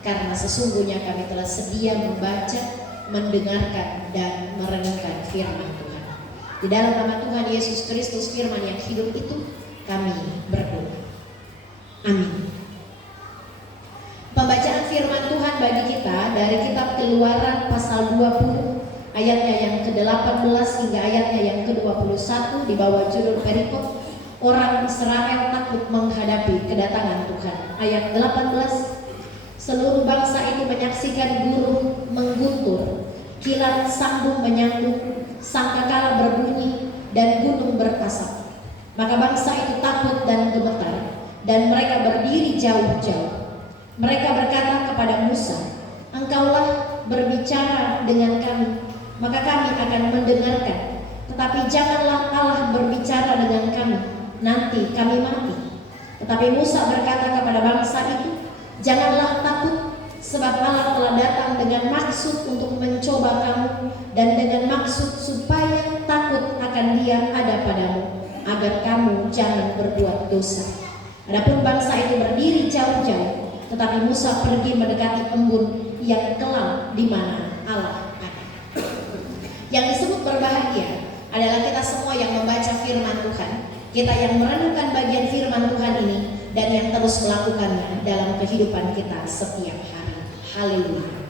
karena sesungguhnya kami telah sedia membaca, mendengarkan, dan merenungkan firman Tuhan. Di dalam nama Tuhan Yesus Kristus firman yang hidup itu kami berdoa. Amin. Pembacaan firman Tuhan bagi kita dari kitab Keluaran pasal 20 ayatnya yang ke-18 hingga ayatnya yang ke-21 di bawah judul perikop orang Israel takut menghadapi kedatangan Tuhan. Ayat 18, seluruh bangsa itu menyaksikan guru mengguntur, kilat sambung menyambung, sangkakala berbunyi, dan gunung berasap. Maka bangsa itu takut dan gemetar, dan mereka berdiri jauh-jauh. Mereka berkata kepada Musa, "Engkaulah berbicara dengan kami, maka kami akan mendengarkan. Tetapi janganlah Allah berbicara dengan kami, nanti kami mati." Tetapi Musa berkata kepada bangsa itu, "Janganlah takut, sebab Allah telah datang dengan maksud untuk mencoba kamu, dan dengan maksud supaya takut akan Dia ada padamu, agar kamu jangan berbuat dosa." Adapun bangsa itu berdiri jauh-jauh, tetapi Musa pergi mendekati embun yang kelam di mana Allah ada. Yang disebut berbahagia adalah kita semua yang membaca firman Tuhan, kita yang merenungkan bagian firman Tuhan ini, dan yang terus melakukannya dalam kehidupan kita setiap hari. Haleluya.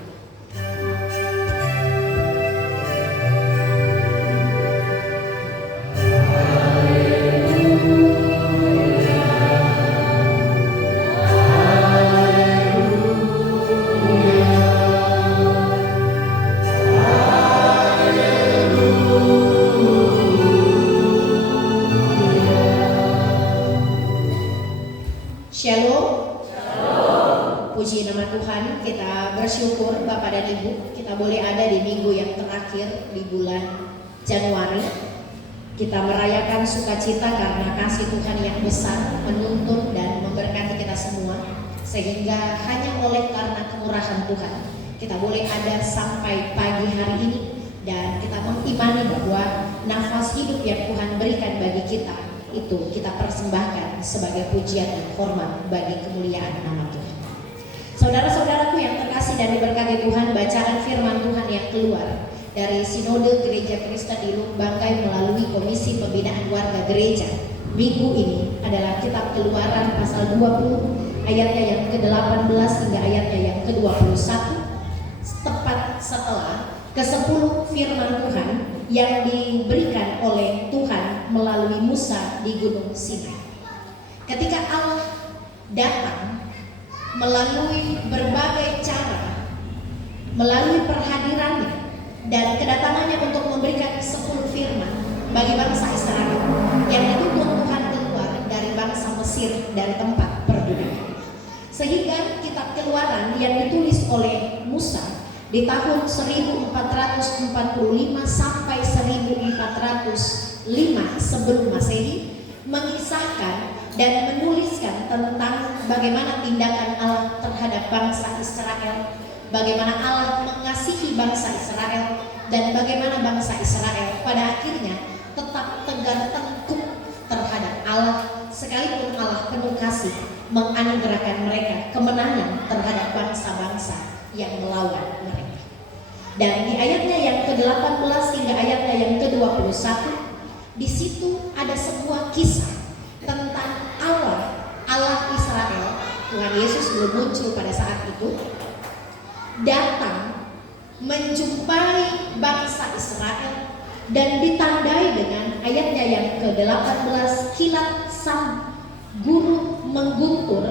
Shalom. Puji nama Tuhan, kita bersyukur Bapak dan Ibu, kita boleh ada di minggu yang terakhir di bulan Januari. Kita merayakan sukacita karena kasih Tuhan yang besar menuntun dan memberkati kita semua, sehingga hanya oleh karena kemurahan Tuhan kita boleh ada sampai pagi hari ini, dan kita mengimani bahwa nafas hidup yang Tuhan berikan bagi kita itu kita persembahkan sebagai pujian dan hormat bagi kemuliaan nama Tuhan. Saudara-saudaraku yang terkasih dan diberkati Tuhan, bacaan firman Tuhan yang keluar dari Sinode Gereja Kristen di Lubangkai melalui Komisi Pembinaan Warga Gereja minggu ini adalah kitab Keluaran pasal 20 ayatnya yang ke-18 hingga ayatnya yang ke-21, tepat setelah ke-10 firman Tuhan yang diberikan oleh Tuhan melalui Musa di Gunung Sinai. Ketika Allah datang melalui berbagai cara, melalui perhadirannya dan kedatangannya untuk memberikan 10 firman bagi bangsa Israel yang dituntun Tuhan keluar dari bangsa Mesir, dari tempat perbudakan. Sehingga kitab Keluaran yang ditulis oleh Musa di tahun 1445 sampai 1405 sebelum Masehi mengisahkan dan menuliskan tentang bagaimana tindakan Allah terhadap bangsa Israel, bagaimana Allah mengasihi bangsa Israel, dan bagaimana bangsa Israel pada akhirnya tetap tegar tengkuk terhadap Allah, sekalipun Allah penuh kasih menganugerahkan mereka kemenangan terhadap bangsa-bangsa yang melawan mereka. Dan di ayatnya yang ke-18 hingga ayatnya yang ke-21, di situ ada sebuah kisah tentang Allah Israel. Tuhan Yesus belum muncul pada saat itu, datang menjumpai bangsa Israel dan ditandai dengan ayatnya yang ke-18, kilat guru mengguntur,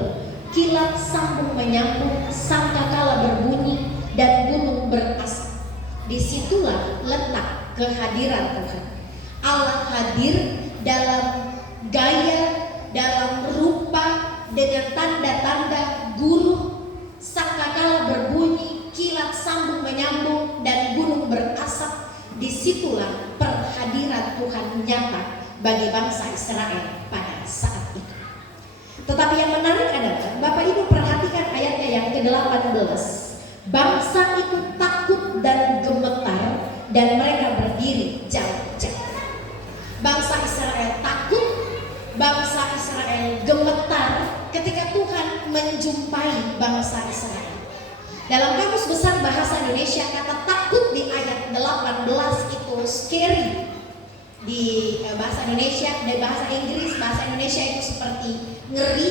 kilat sambung menyambung, sangkakala berbunyi, dan gunung berasap. Disitulah letak kehadiran Tuhan. Allah hadir dalam gaya, dalam rupa, dengan tanda-tanda guru, sangkakala berbunyi, kilat sambung menyambung, dan gunung berasap. Disitulah perhadiran Tuhan nyata bagi bangsa Israel pada saat itu. Tetapi yang menarik adalah Bapak Ibu perhatikan ayatnya yang ke-18. Bangsa itu takut dan gemetar, dan mereka berdiri jauh-jauh. Bangsa Israel takut, bangsa Israel gemetar ketika Tuhan menjumpai bangsa Israel. Dalam Kamus Besar Bahasa Indonesia, kata takut di ayat 18 itu scary. Di bahasa Indonesia, di bahasa Inggris, bahasa Indonesia itu seperti ngeri,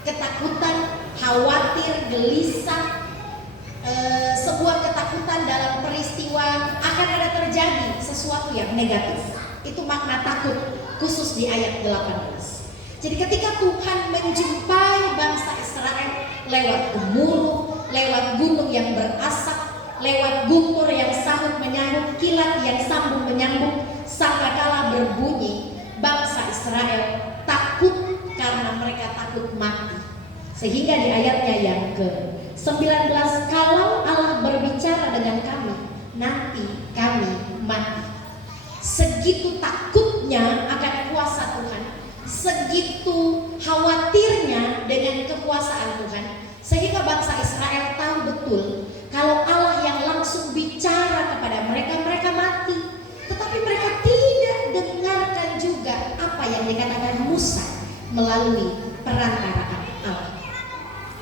ketakutan, khawatir, gelisah, sebuah ketakutan dalam peristiwa akan ada terjadi sesuatu yang negatif. Itu makna takut khusus di ayat 18. Jadi ketika Tuhan menjumpai bangsa Israel lewat gemuruh, lewat gunung yang berasap, lewat guntur yang sahut menyahut, kilat yang sambung menyambung, sangkakala berbunyi, bangsa Israel takut karena mereka takut mati. Sehingga di ayatnya yang ke-19, kalau Allah berbicara dengan kami, nanti kami mati. Segitu takutnya akan kuasa Tuhan, segitu khawatirnya dengan kekuasaan Tuhan, sehingga bangsa Israel tahu betul kalau Allah yang langsung bicara kepada mereka, mereka mati. Tetapi mereka tidak dengarkan juga apa yang dikatakan Musa melalui perantaraan Allah.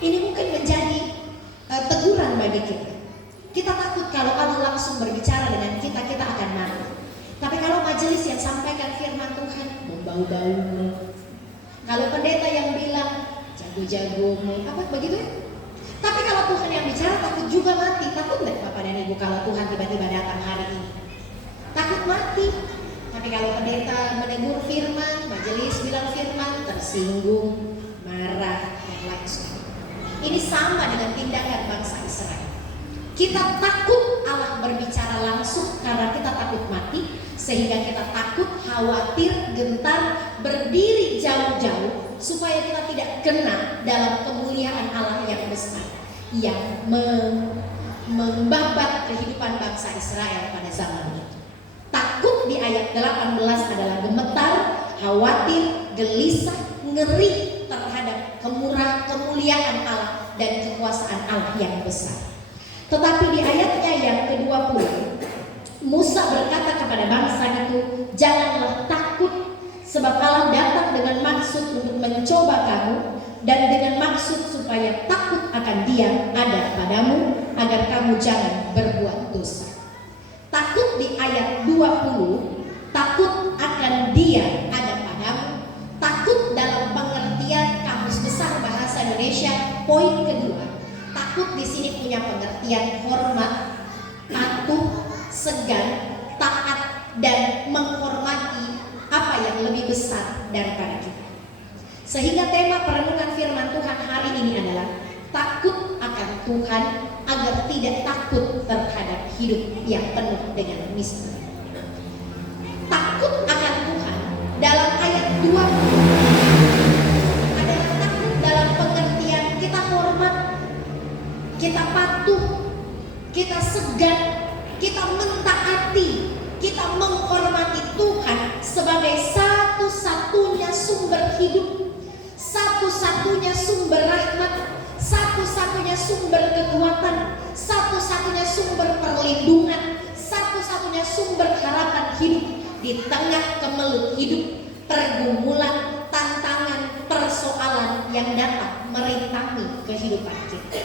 Ini mungkin menjadi teguran bagi kita. Kita takut kalau Allah langsung berbicara dengan kita, kita akan mati. Tapi kalau majelis yang sampaikan firman Tuhan membau-bau, kalau pendeta yang bilang jago-jago, apa begitu ya? Tapi kalau Tuhan yang bicara, takut juga mati. Takut nggak Bapak dan Ibu kalau Tuhan tiba-tiba datang hari ini? Takut mati. Tapi kalau pendeta menegur firman, majelis bilang firman, tersinggung, marah, dan lain sebagainya. Ini sama dengan tindakan bangsa Israel. Kita takut Allah berbicara langsung karena kita takut mati, sehingga kita takut, khawatir, gentar, berdiri jauh-jauh supaya kita tidak kena dalam kemuliaan Allah yang besar yang membabat kehidupan bangsa Israel pada zaman itu. Takut di ayat 18 adalah gemetar, khawatir, gelisah, ngeri terhadap kemuliaan Allah dan kekuasaan Allah yang besar. Tetapi di ayatnya yang ke-20, Musa berkata kepada bangsa itu, janganlah takut, sebab Allah datang dengan maksud untuk mencoba kamu, dan dengan maksud supaya takut akan Dia ada padamu, agar kamu jangan berbuat dosa. Takut di ayat 20, takut akan Dia ada padamu. Takut dalam pengertian Kamus Besar Bahasa Indonesia, poin kedua. Takut di sini punya pengertian hormat, patuh, segan, taat, dan menghormati apa yang lebih besar daripada kita. Sehingga tema perenungan firman Tuhan hari ini adalah takut akan Tuhan agar tidak takut terhadap hidup yang penuh dengan misteri. Takut akan Tuhan dalam ayat 20 adalah takut dalam pengertian kita hormat, kita patuh, kita segan, kita mentaati, kita menghormati Tuhan sebagai satu-satunya sumber hidup, satu-satunya sumber rahmat, satu-satunya sumber kekuatan, satu-satunya sumber perlindungan, satu-satunya sumber harapan hidup di tengah kemelut hidup, pergumulan, tantangan, persoalan yang dapat merintangi kehidupan kita.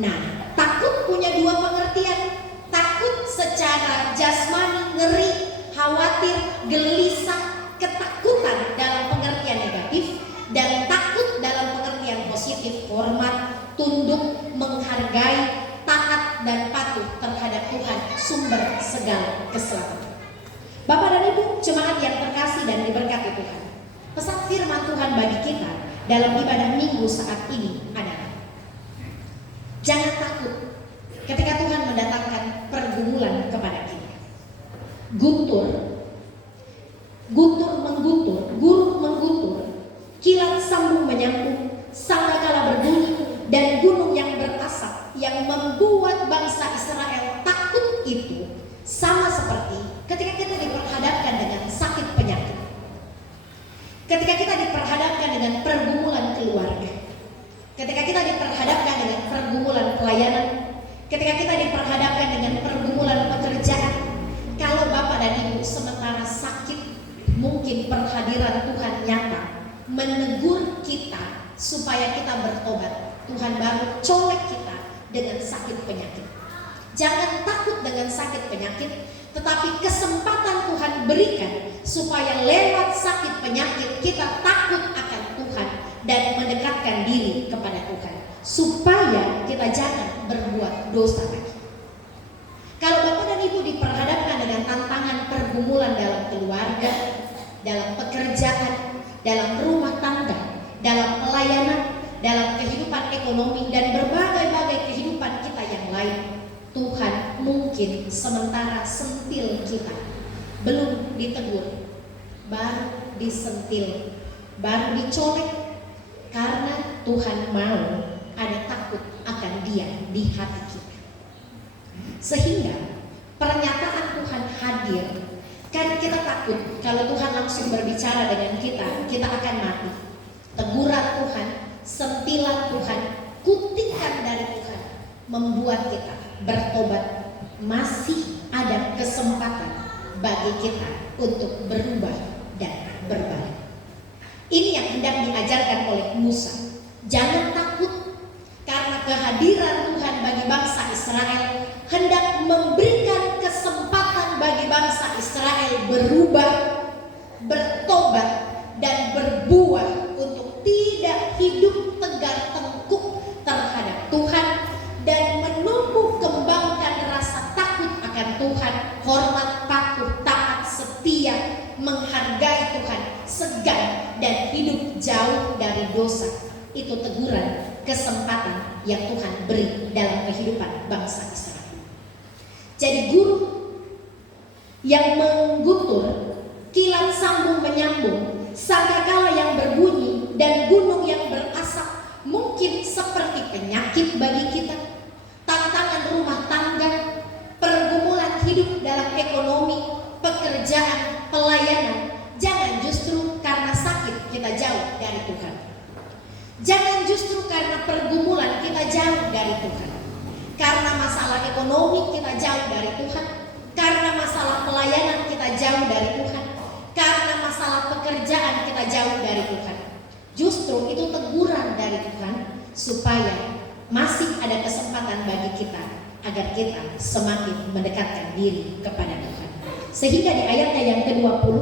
Nah, takut punya dua pengertian. Takut secara jasmani, ngeri, khawatir, gelisah, ketakutan dalam pengertian negatif, dan takut dalam pengertian positif, hormat, tunduk, menghargai, taat, dan patuh terhadap Tuhan, sumber segala keselamatan. Bapak dan Ibu, jemaat yang terkasih dan diberkati Tuhan, pesan firman Tuhan bagi kita dalam ibadah minggu saat ini adalah jangan takut ketika Tuhan mendatangkan pergumulan kepada kita. Guntur mengguntur, gurun mengguntur, kilat sambung menyambung, sangkakala berbunyi, dan gunung yang berasap yang membuat bangsa Israel takut itu sama seperti ketika kita diperhadapkan dengan sakit penyakit, ketika kita diperhadapkan dengan pergumulan keluarga, ketika kita diperhadapkan dengan pergumulan pelayanan, ketika kita diperhadapkan dengan pergumulan pekerjaan. Kalau Bapak dan Ibu sementara sakit, mungkin perhadiran Tuhan nyata menegur kita supaya kita bertobat. Tuhan baru colek kita dengan sakit penyakit. Jangan takut dengan sakit penyakit, tetapi kesempatan Tuhan berikan supaya lewat sakit penyakit kita takut akan Tuhan dan mendekatkan diri kepada Tuhan, supaya kita jangan berbuat dosa lagi. Kalau Bapak dan Ibu diperhadapkan dengan tantangan pergumulan dalam keluarga, dalam pekerjaan, dalam rumah tangga, dalam pelayanan, dalam kehidupan ekonomi, dan berbagai-bagai kehidupan kita yang lain, Tuhan mungkin sementara sentil kita, belum ditegur, baru disentil, baru dicolek, karena Tuhan mau ada takut akan Dia di hati kita. Sehingga pernyataan Tuhan hadir, kan kita takut kalau Tuhan langsung berbicara dengan kita akan mati. Teguran Tuhan, sentilan Tuhan, kutikan dari Tuhan membuat kita bertobat. Masih ada kesempatan bagi kita untuk berubah dan berbalik. Ini yang hendak diajarkan oleh Musa. Jangan takut, karena kehadiran Tuhan bagi bangsa Israel hendak memberikan kesempatan bagi bangsa Israel berubah, bertobat, dan berbuah untuk tidak hidup tegar tengkuk terhadap Tuhan dan menumbuh kembangkan rasa takut akan Tuhan, hormat, patuh, taat, setia, menghargai Tuhan, segan, dan hidup jauh dari dosa. Itu teguran, kesempatan yang Tuhan beri dalam kehidupan bangsa Israel. Jadi guru yang menggutur, kilat sambung menyambung, sangkakala yang berbunyi, dan gunung yang berasap, mungkin seperti penyakit bagi kita, tantangan rumah tangga, pergumulan hidup dalam ekonomi, pekerjaan, pelayanan. Jangan justru karena sakit kita jauh dari Tuhan. Jangan justru karena pergumulan kita jauh dari Tuhan. Karena masalah ekonomi kita jauh dari Tuhan, karena masalah pelayanan kita jauh dari Tuhan, karena masalah pekerjaan kita jauh dari Tuhan. Justru itu teguran dari Tuhan supaya masih ada kesempatan bagi kita agar kita semakin mendekatkan diri kepada Tuhan. Sehingga di ayatnya yang ke-20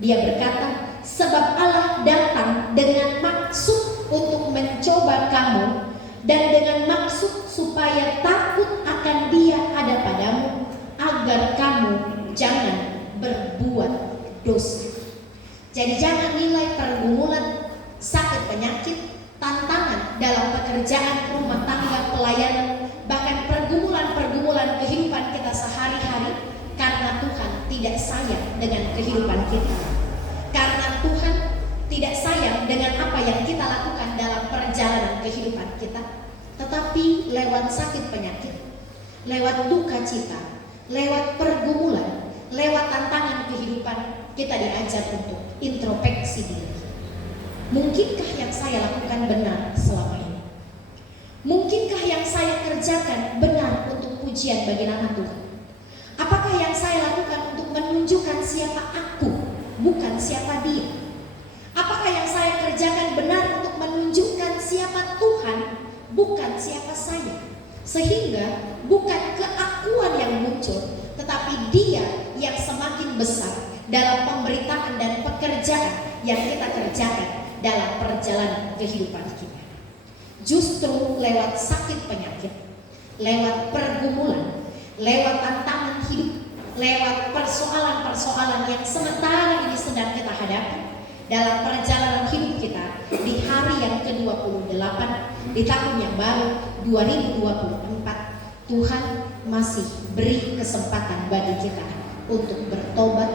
dia berkata, sebab Allah datang dengan maksud untuk mencoba kamu, dan dengan maksud supaya takut akan Dia ada padamu, agar kamu jangan berbuat dosa. Jadi jangan nilai pergumulan, sakit penyakit, tantangan dalam pekerjaan, rumah tangga, pelayanan, bahkan pergumulan-pergumulan kehidupan kita sehari-hari, karena Tuhan tidak sayang dengan kehidupan kita. Karena Tuhan tidak sayang dengan apa yang kita lakukan dalam perjalanan kehidupan kita, tetapi lewat sakit penyakit, lewat duka cita, lewat pergumulan, lewat tantangan kehidupan, kita diajar untuk introspeksi diri. Mungkinkah yang saya lakukan benar selama ini? Mungkinkah yang saya kerjakan benar untuk pujian bagi nama Tuhan? Apakah yang saya lakukan untuk menunjukkan siapa aku, bukan siapa Dia? Apakah yang saya kerjakan benar untuk menunjukkan siapa Tuhan, bukan siapa saya? Sehingga bukan keakuan yang muncul, tetapi Dia yang semakin besar dalam pemberitaan dan pekerjaan yang kita kerjakan dalam perjalanan kehidupan kita. Justru lewat sakit penyakit, lewat pergumulan, lewat tantangan hidup, lewat persoalan-persoalan yang sementara ini sedang kita hadapi dalam perjalanan hidup kita di hari yang ke-28 di tahun yang baru 2024, Tuhan masih beri kesempatan bagi kita untuk bertobat,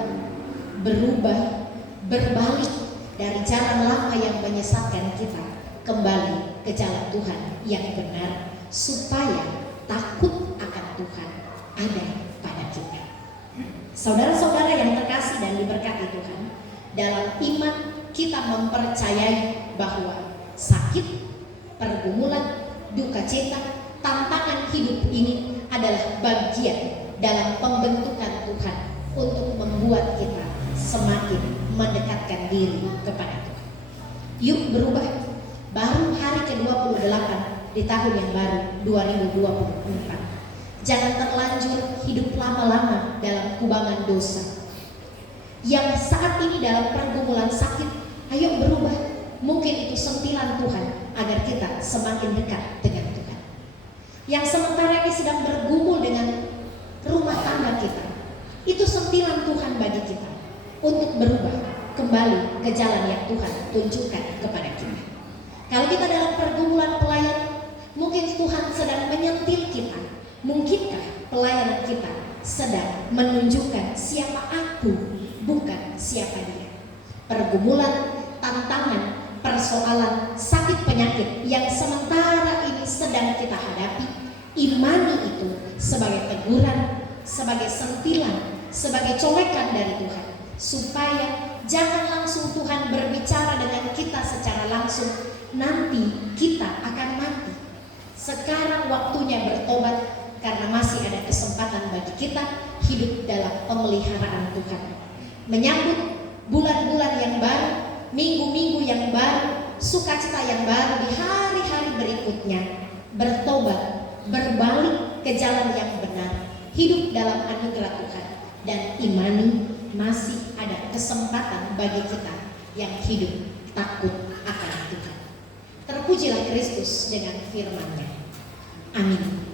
berubah, berbalik dari jalan lama yang menyesatkan kita kembali ke jalan Tuhan yang benar, supaya takut akan Tuhan ada pada kita. Saudara-saudara yang terkasih dan diberkati Tuhan, dalam iman kita mempercayai bahwa sakit, pergumulan, duka cita, tantangan hidup ini adalah bagian dalam pembentukan Tuhan untuk membuat kita semakin mendekatkan diri kepada Tuhan. Yuk berubah. Baru hari ke-28 di tahun yang baru 2024. Jangan terlanjur hidup lama-lama dalam kubangan dosa. Yang saat ini dalam pergumulan sakit, ayo berubah. Mungkin itu sentilan Tuhan agar kita semakin dekat dengan Tuhan. Yang sementara ini sedang bergumul dengan rumah tangga kita, itu sentilan Tuhan bagi kita untuk berubah kembali ke jalan yang Tuhan tunjukkan kepada kita. Kalau kita dalam pergumulan pelayanan, mungkin Tuhan sedang menyentil kita. Mungkinkah pelayanan kita sedang menunjukkan siapa aku, bukan siapa dia. Pergumulan, tantangan, persoalan, sakit penyakit yang sementara ini sedang kita hadapi, imani itu sebagai teguran, sebagai sentilan, sebagai colekan dari Tuhan, supaya jangan langsung Tuhan berbicara dengan kita secara langsung. Nanti kita akan mati. Sekarang waktunya bertobat, karena masih ada kesempatan bagi kita hidup dalam pemeliharaan Tuhan, menyambut bulan-bulan yang baru, minggu-minggu yang baru, sukacita yang baru di hari-hari berikutnya. Bertobat, berbalik ke jalan yang benar, hidup dalam anugerah Tuhan, dan imani masih ada kesempatan bagi kita yang hidup takut akan Tuhan. Terpujilah Kristus dengan firman-Nya. Amin.